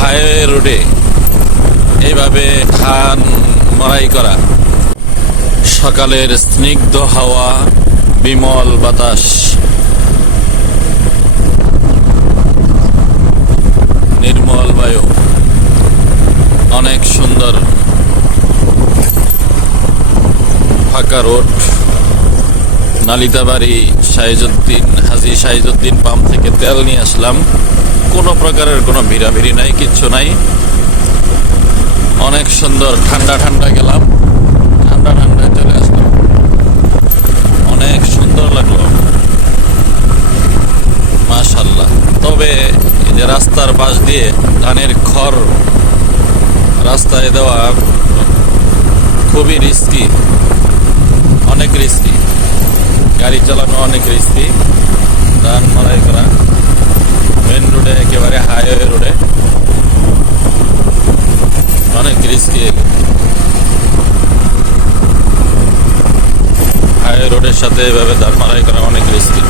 Highway রোডে এইভাবে ধান মাড়াই করা, সকালের স্নিগ্ধ হাওয়া, বিমল বাতাস, নির্মল বায়ু, অনেক সুন্দর ফাঁকা রোড। নালিতাবাড়ি হাজী শাহিজুদ্দিন পাম্প থেকে তেল নিয়ে আসলাম। কোনো প্রকারের কোনো ভিড়াভিড়ি নাই, কিচ্ছু নাই। অনেক সুন্দর ঠান্ডা ঠান্ডা গেলাম, ঠান্ডা ঠান্ডায় চলে আসলাম। অনেক সুন্দর লাগলো, মাশাআল্লাহ। তবে এই যে রাস্তার পাশ দিয়ে ধানের খড় রাস্তায় দেওয়া খুবই রিস্কি, অনেক রিস্কি। গাড়ি চালানো অনেক রিস্কি। ধান মাড়াই করা মেন রোডে, একেবারে হাইওয়ে রোডে, অনেক রিস্কি। হাইওয়ে রোডের সাথে এভাবে ধান মাড়াই করা অনেক রিস্কি।